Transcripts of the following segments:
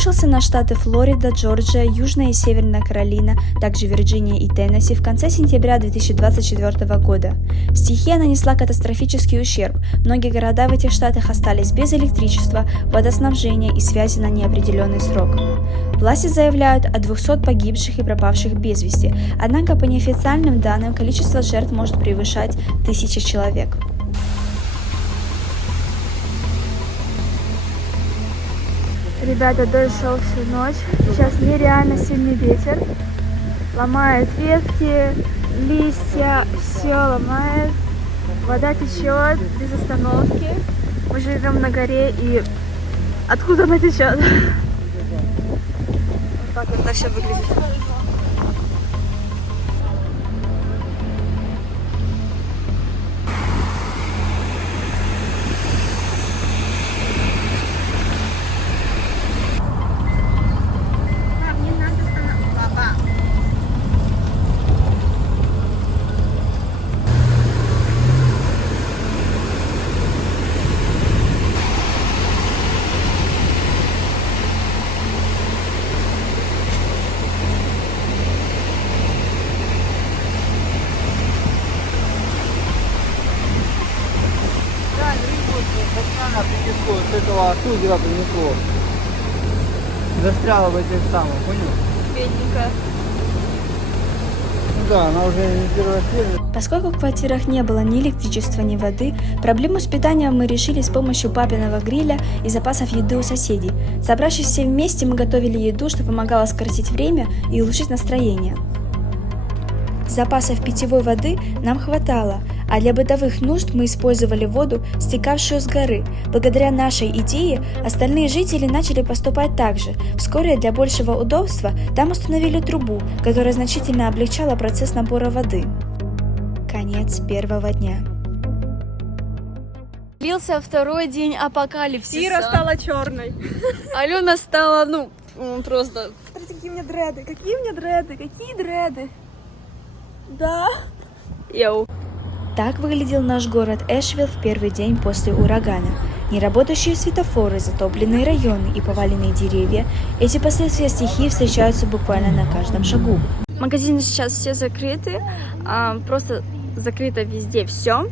обрушился на штаты Флорида, Джорджия, Южная и Северная Каролина, также Вирджиния и Теннесси в конце сентября 2024 года. Стихия нанесла катастрофический ущерб. Многие города в этих штатах остались без электричества, водоснабжения и связи на неопределенный срок. Власти заявляют о 200 погибших и пропавших без вести, однако по неофициальным данным количество жертв может превышать 1000 человек. Ребята, дождь шел всю ночь. Сейчас нереально сильный ветер. Ломает ветки, листья, все ломает. Вода течет без остановки. Мы живем на горе, и откуда она течет? Вот так это все выглядит. Принесло, с этого озера принесло. Застряла в этих самых, понял? Бедненькая. Ну да, она уже не первая серия. Поскольку в квартирах не было ни электричества, ни воды, проблему с питанием мы решили с помощью папиного гриля и запасов еды у соседей. Собравшись все вместе, мы готовили еду, что помогало скоротить время и улучшить настроение. Запасов питьевой воды нам хватало, а для бытовых нужд мы использовали воду, стекавшую с горы. Благодаря нашей идее остальные жители начали поступать так же. Вскоре для большего удобства там установили трубу, которая значительно облегчала процесс набора воды. Конец первого дня. Длился второй день апокалипсиса. Ира стала черной. Алена стала, просто... Смотрите, какие у меня дреды. Какие у меня дреды? Какие дреды? Да. Йоу. Так выглядел наш город Эшвилл в первый день после урагана. Неработающие светофоры, затопленные районы и поваленные деревья – эти последствия стихии встречаются буквально на каждом шагу. Магазины сейчас все закрыты, просто закрыто везде все.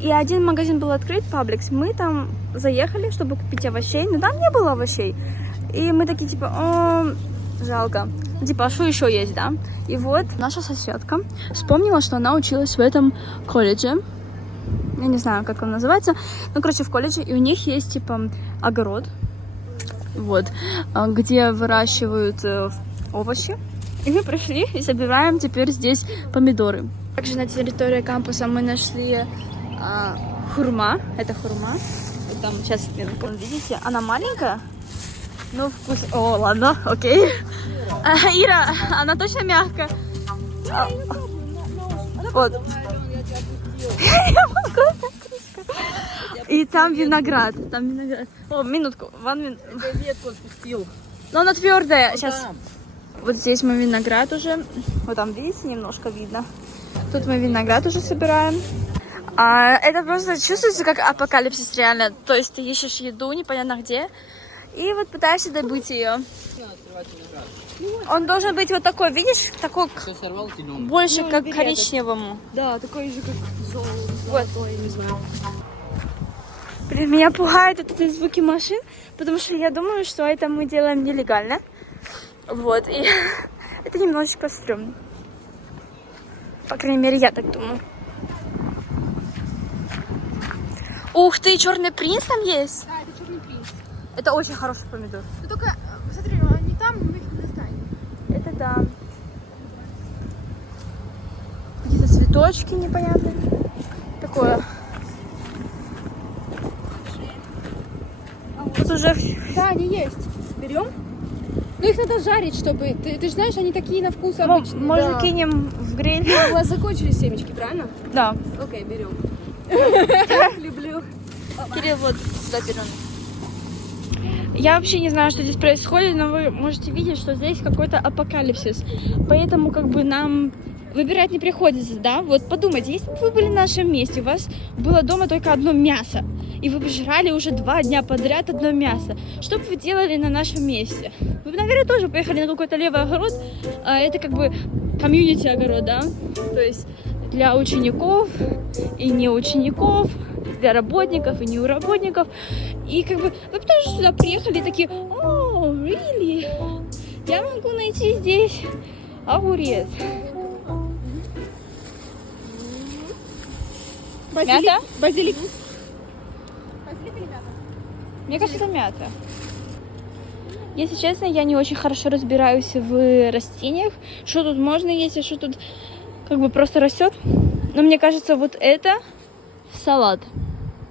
И один магазин был открыт, Publix. Мы там заехали, чтобы купить овощей, но там не было овощей. И мы такие типа, жалко. Типа, а что еще есть, да? И вот наша соседка вспомнила, что она училась в этом колледже. Я не знаю, как он называется. Ну, короче, в колледже. И у них есть, типа, огород. Вот. Где выращивают овощи. И мы пришли и собираем теперь здесь помидоры. Также на территории кампуса мы нашли хурма. Это хурма. Вот там, сейчас, видите, она маленькая. Ну, вкус... О, ладно, окей. Ира, она точно мягкая? Вот. И там виноград. О, минутку. Это ветку отпустил. Но она твердая. Сейчас. Вот здесь мы виноград уже. Вот там, видите, немножко видно. Тут мы виноград уже собираем. Это просто чувствуется как апокалипсис реально. То есть ты ищешь еду непонятно где. И вот пытаешься добыть ее. Он должен быть вот такой, видишь, такой больше как коричневому. Да, такой же, как Вот. не знаю. Блин, меня пугают вот эти звуки машин, потому что я думаю, что это мы делаем нелегально. Вот, и это немножечко стрёмно. По крайней мере, я так думаю. Ух ты, черный принц там есть? Да, это черный принц. Это очень хороший помидор. Ну только, смотри, они там, мы их не достанем. Это да. Какие-то цветочки непонятные. Такое. Тут уже... Да, они есть. Берем? Ну их надо жарить, чтобы... Ты же знаешь, они такие на вкус обычные. Может, да. кинем в гриль? У вас закончились семечки, правильно? Да. Окей, берем. Люблю. Кирилл, вот сюда берем. Я вообще не знаю, что здесь происходит, но вы можете видеть, что здесь какой-то апокалипсис. Поэтому как бы нам выбирать не приходится, да? Вот подумайте, если бы вы были на нашем месте, у вас было дома только одно мясо, и вы бы жрали уже 2 дня подряд одно мясо. Что бы вы делали на нашем месте? Вы бы, наверное, тоже поехали на какой-то левый огород. Это как бы комьюнити огород, да? То есть для учеников и не учеников, для работников и не у работников. И как бы вы бы тоже сюда приехали и такие: о, really? Я могу найти здесь огурец. Мята? Базилик. Мне кажется, это мята. Если честно, я не очень хорошо разбираюсь в растениях. Что тут можно есть, а что тут как бы просто растет. Но мне кажется, вот это салат.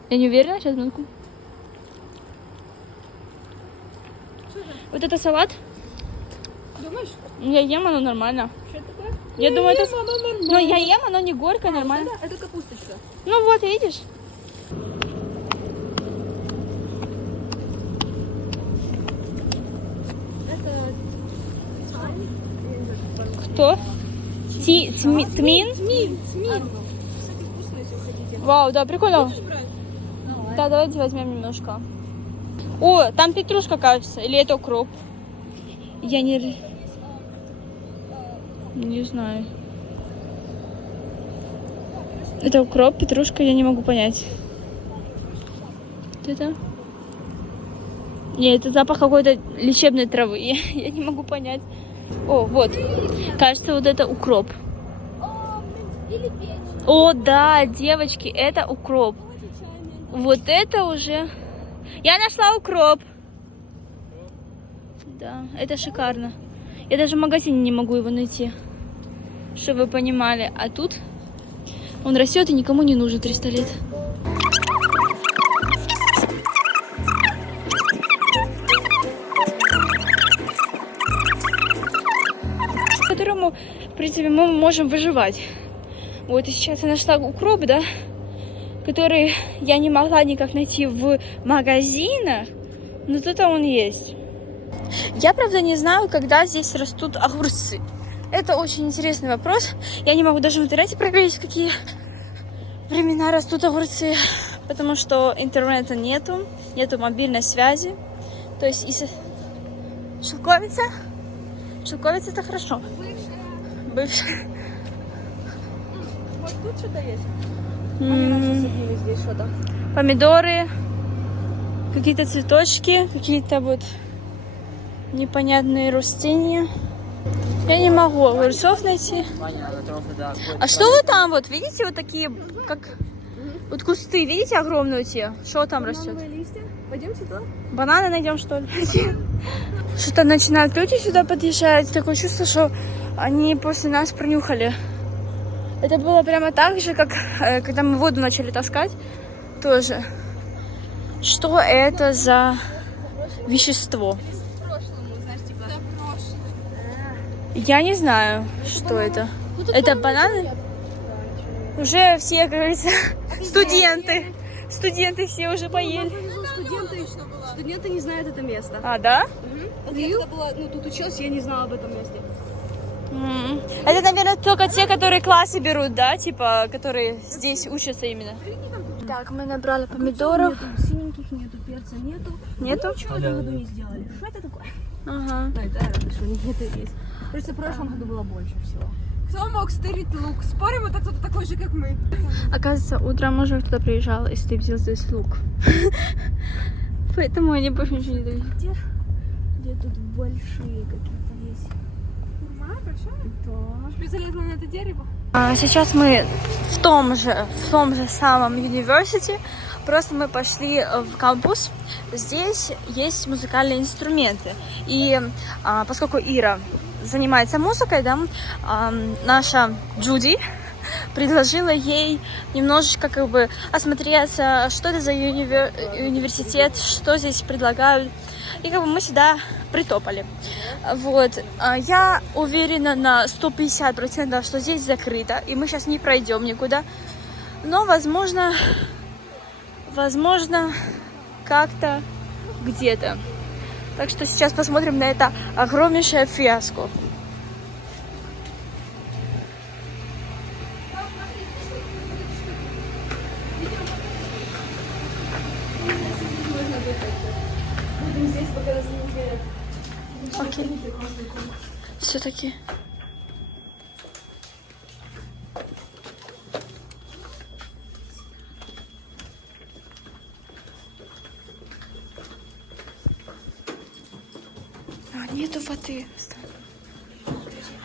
Я не уверена, сейчас минутку. Вот это салат. Думаешь? Я ем, оно нормально. Что это такое? Я думаю, это... Оно нормально. Но я ем, оно не горькое, нормально. Это капусточка. Ну вот, видишь? Кто? Тмин? Тмин. Кстати, вкусно, если вы хотите. Вау, да, прикольно. Хочешь брать? Да, давайте возьмем немножко. О, там петрушка, кажется. Или это укроп? Я не знаю. Это укроп, петрушка, я не могу понять. Вот это? Нет, это запах какой-то лечебной травы. Я не могу понять. О, вот. Кажется, вот это укроп. О, да, девочки, это укроп. Вот это уже... Я нашла укроп. Да, это шикарно. Я даже в магазине не могу его найти. Чтобы вы понимали. А тут он растет и никому не нужен 300 лет. Которому, в принципе, мы можем выживать. Вот и сейчас я нашла укроп, да, который я не могла никак найти в магазинах, но тут он есть. Я, правда, не знаю, когда здесь растут огурцы. Это очень интересный вопрос. Я не могу даже в интернете проверить, в какие времена растут огурцы, потому что интернета нету мобильной связи. То есть если... Шелковица? Шелковица — это хорошо. Бывшая. Вот тут что-то есть. Посадили здесь что-то. Помидоры, какие-то цветочки, какие-то вот непонятные растения. Я не могу огурцов найти. А что вы там вот, видите, вот такие, как вот кусты, видите, огромные те? Что там растет? Банановые листья. Пойдемте туда. Бананы найдем, что ли? Что-то начинают люди сюда подъезжать. Такое чувство, что они после нас пронюхали. Это было прямо так же, как когда мы воду начали таскать. Тоже. Что это за вещество? Я не знаю, что это. Это бананы? Уже все, как говорится, студенты. Студенты все уже поели. Студенты не знают это место. А, да? Я когда была, тут училась, я не знала об этом месте. Это, наверное, только те, которые классы берут, да? Типа, которые здесь учатся именно. Так, мы набрали помидоров. Нету, синеньких нету, перца нету. Нету? Ничего в этом году не сделали. Что это такое? Ага. Да, это рада, что нет, это есть. Просто в прошлом году было больше всего. Кто мог стырить лук? Спорим, это кто-то такой же, как мы. Оказывается, утром уже кто-то приезжал и стыбзил здесь лук. Поэтому они больше ничего не дают. Где тут большие какие-то есть? Курма большая? Да. Может быть, залезла на это дерево? Сейчас мы в том же самом университете, просто мы пошли в кампус. Здесь есть музыкальные инструменты. И поскольку Ира занимается музыкой, да, наша Джуди предложила ей немножечко как бы осмотреться, что это за университет, что здесь предлагают. И как бы мы сюда притопали. Вот. Я уверена на 150%, что здесь закрыто, и мы сейчас не пройдем никуда. Но, возможно, как-то где-то. Так что сейчас посмотрим на это огромнейшее фиаско. будем здесь, пока нас не уверят. Окей. Все-таки. А, нету воды.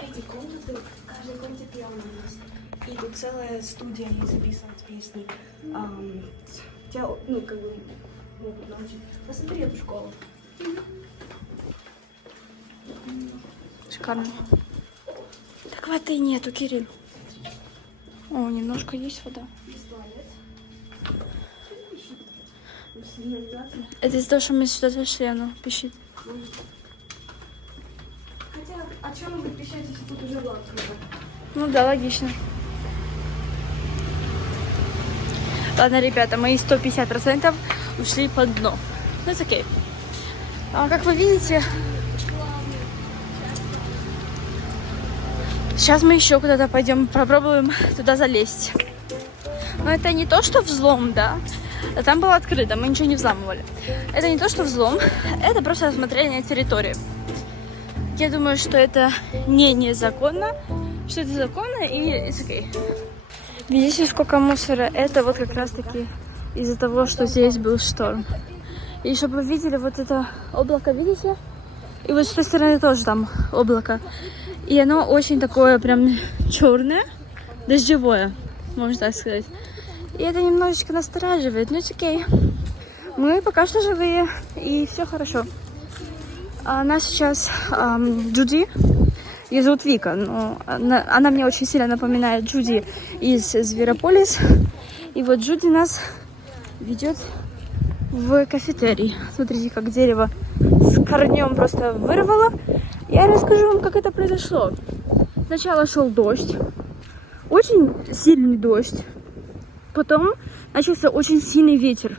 Эти комнаты, в каждой комнате пиано есть. И тут целая студия есть записывать песни. Тебя, ну, как бы, могут научить. Посмотри эту школу. Шикарно. Так воды нету, Кирилл. О, немножко есть вода. Это из-за того, что мы сюда зашли, оно пищит. Хотя, о чем вы пищать, если тут уже было открыто? Ну да, логично. Ладно, ребята, мои 150% ушли под дно. Ну, это окей. Как вы видите, сейчас мы еще куда-то пойдем, попробуем туда залезть. Но это не то, что взлом, да? Там было открыто, мы ничего не взламывали. Это не то, что взлом, это просто осмотрение территории. Я думаю, что это незаконно, что это законно и it's okay. Видите, сколько мусора? Это вот как раз-таки из-за того, что здесь был шторм. И чтобы вы видели вот это облако, видите? И вот с той стороны тоже там облако. И оно очень такое прям черное, дождевое, можно так сказать. И это немножечко настораживает, но it's okay. Мы пока что живые, и все хорошо. Она сейчас Джуди, ее зовут Вика, но она мне очень сильно напоминает Джуди из Зверополис. И вот Джуди нас ведет в кафетерий. Смотрите, как дерево с корнем просто вырвало. Я расскажу вам, как это произошло. Сначала шел дождь, очень сильный дождь. Потом начался очень сильный ветер.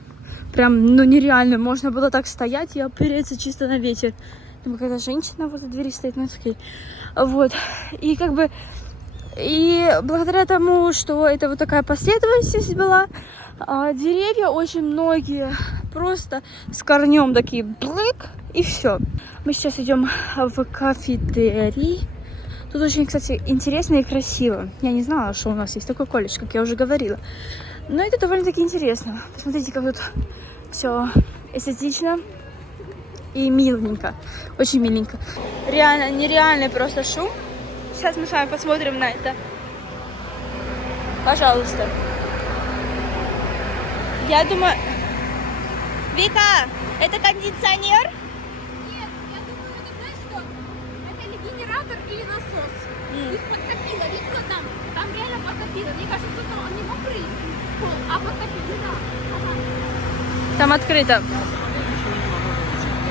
Прям, ну нереально, можно было так стоять и опереться чисто на ветер. Там какая-то женщина возле двери стоит, ну окей. Вот, и как бы, и благодаря тому, что это вот такая последовательность была, деревья очень многие просто с корнем такие блык, и все. Мы сейчас идем в кафетерий. Тут очень, кстати, интересно и красиво. Я не знала, что у нас есть такой колледж, как я уже говорила. Но это довольно-таки интересно. Посмотрите, как тут все эстетично и миленько. Очень миленько. Реально, нереальный просто шум. Сейчас мы с вами посмотрим на это. Пожалуйста. Я думаю... Вика, это кондиционер? Нет, я думаю, это знаешь что? Это или генератор, или насос. Их подтопило, видела там? Там реально подтопило. Мне кажется, что он не мокрый пол, а подтопило. Ага. Там открыто.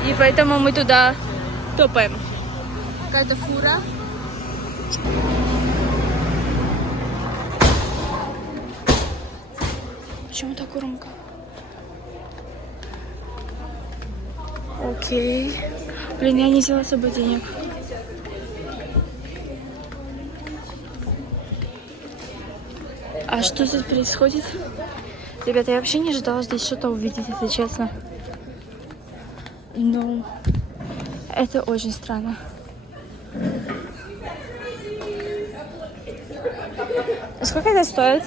И поэтому мы туда топаем. Какая-то фура. Почему так громко? Окей. Блин, я не взяла с собой денег. А что здесь происходит? Ребята, я вообще не ожидала здесь что-то увидеть, если честно. Но это очень странно. Сколько это стоит?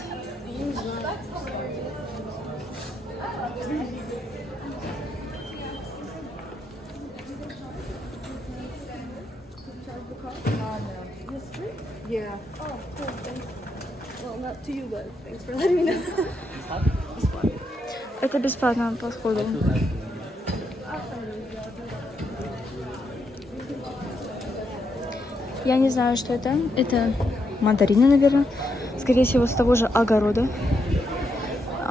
Yeah. Oh, cool. Thanks. Well, not to you, but thanks for letting me know. Это бесплатно, походу. Я не знаю, что это. Это мандарины, наверное. Скорее всего, с того же огорода.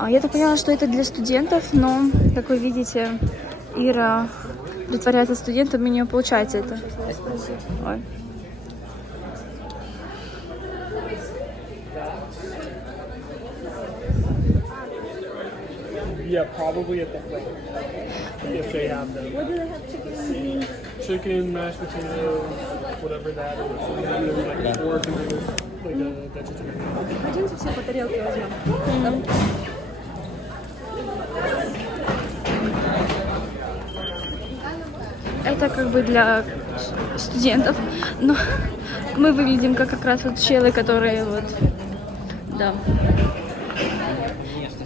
Я так поняла, что это для студентов, но, как вы видите, Ира притворяется студентом, и у нее получается это. Ой. Yeah, probably at the plate. If they have them. What do they have? Chicken, mashed potatoes, whatever that is. Like pork and like a vegetarian. Пойдемте все по тарелке возьмем. это как бы для студентов, но мы выглядим как раз вот челы, которые вот, да.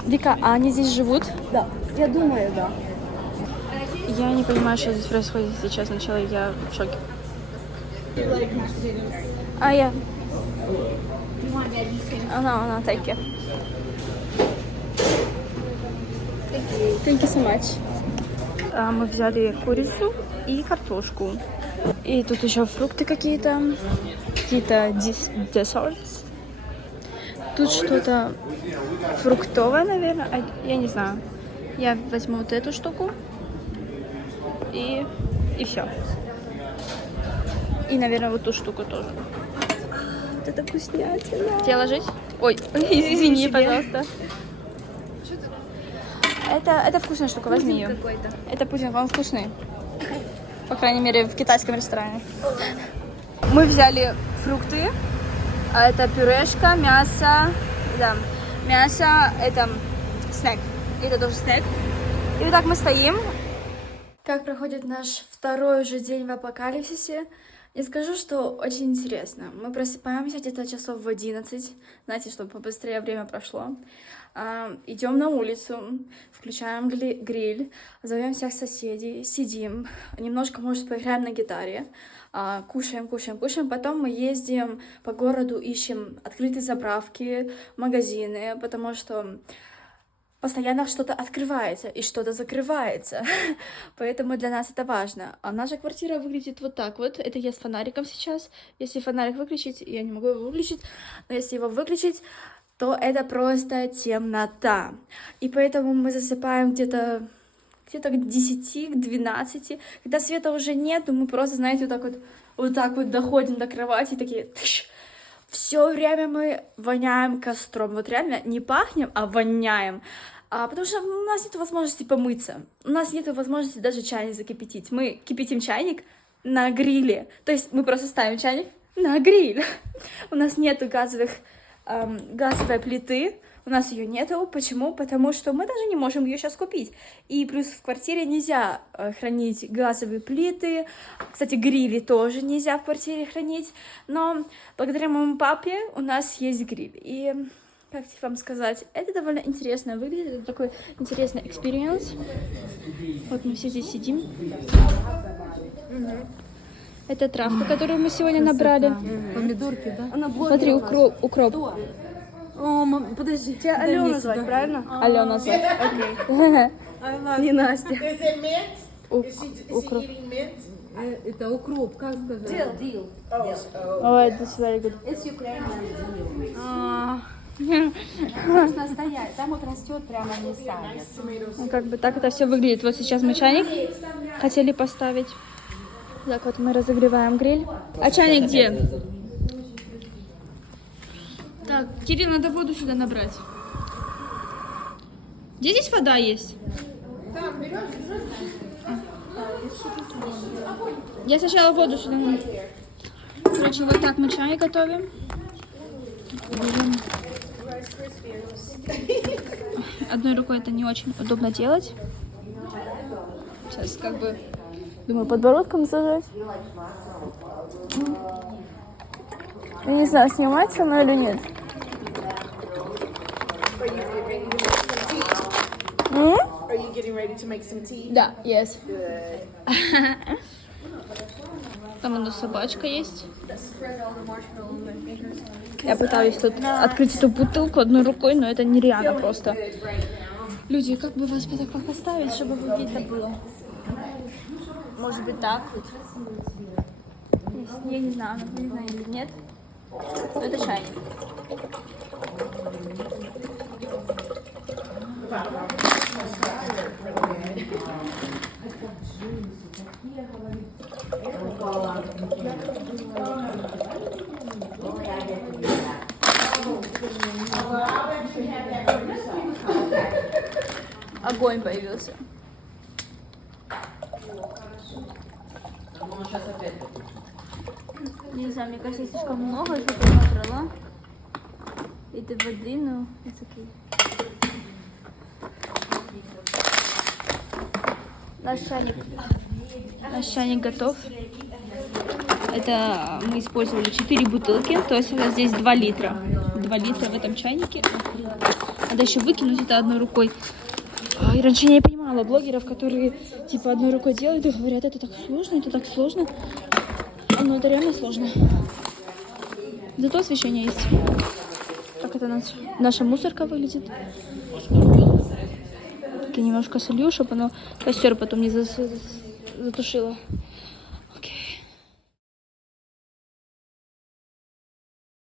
Вика, а они здесь живут? Да, я думаю, да. Я не понимаю, что здесь происходит, если честно, сначала я в шоке. А я... Она, take it. Thank you so much. Мы взяли курицу и картошку. И тут еще фрукты какие-то desserts. Тут что-то фруктовое, наверное. Я не знаю. Я возьму вот эту штуку. И все. И, наверное, вот ту штуку тоже. Вот это вкуснятина. Тебе ложить? Ой, извини, пожалуйста. Это вкусная штука, возьми ее. Какой-то. Это пудинг, он вкусный. По крайней мере, в китайском ресторане. Мы взяли фрукты. А это пюрешка, мясо. Да, мясо, это снэк. Это тоже снэк. И вот так мы стоим. Как проходит наш второй уже день в апокалипсисе? Я скажу, что очень интересно. Мы просыпаемся где-то часов в 11, знаете, чтобы побыстрее время прошло. Идем на улицу, включаем гриль, зовем всех соседей, сидим, немножко, может, поиграем на гитаре, кушаем. Потом мы ездим по городу, ищем открытые заправки, магазины, потому что постоянно что-то открывается и что-то закрывается, поэтому для нас это важно. А наша квартира выглядит вот так вот. Это я с фонариком сейчас. Если фонарик выключить, я не могу его выключить, но если его выключить, то это просто темнота. И поэтому мы засыпаем где-то к 10, к 12. Когда света уже нету, мы просто, знаете, вот так вот доходим до кровати, такие... Все время мы воняем костром. Вот реально не пахнем, а воняем. Потому что у нас нет возможности помыться. У нас нет возможности даже чайник закипятить. Мы кипятим чайник на гриле. То есть мы просто ставим чайник на гриль. У нас нету газовой плиты. У нас ее нету. Почему? Потому что мы даже не можем ее сейчас купить. И плюс в квартире нельзя хранить газовые плиты. Кстати, грили тоже нельзя в квартире хранить. Но благодаря моему папе у нас есть гриль. И, как вам сказать, это довольно интересно выглядит. Это такой интересный экспириенс. Вот мы все здесь сидим. Это травка, которую мы сегодня набрали. Помидорки, да? Смотри, укроп. О, подожди. Тебя Алена звать, правильно? Алена звать. Не Настя. Is it mint? Is she Укроп. eating mint? Это укроп, как сказать? Oh, Ой, this is very good. Настоять. Там вот растет прямо не садят. Ну, как бы так это все выглядит. Вот сейчас мы чайник хотели поставить. Так вот мы разогреваем гриль. А чайник где? Так, Кирилл, надо воду сюда набрать. Где здесь вода есть? Я сначала воду сюда наберу. Короче, вот так мы чай готовим. Берем. Одной рукой это не очень удобно делать. Сейчас как бы, думаю, подбородком зажать. Я не знаю, снимать со мной или нет. are you getting ready to make some tea? Да, yes. Там у нас собачка есть. Я пытаюсь тут открыть эту бутылку одной рукой, но это нереально просто. Люди, как бы вас так поставить, чтобы вы видно было? Может быть так вот? Я не знаю или нет. Но это чайник. Огонь появился. Не знаю, мне кажется, слишком много, что я набрала. Это воды, но it's okay. Наш чайник Наш чайник готов. Это мы использовали 4 бутылки, то есть у нас здесь 2 литра. 2 литра в этом чайнике. Надо еще выкинуть это одной рукой. И раньше я не понимала блогеров, которые типа одной рукой делают и говорят, это так сложно, это так сложно. Ну это реально сложно. Зато освещение есть. Как это наша мусорка выглядит. Так я немножко солью, чтобы оно костер потом не затушило.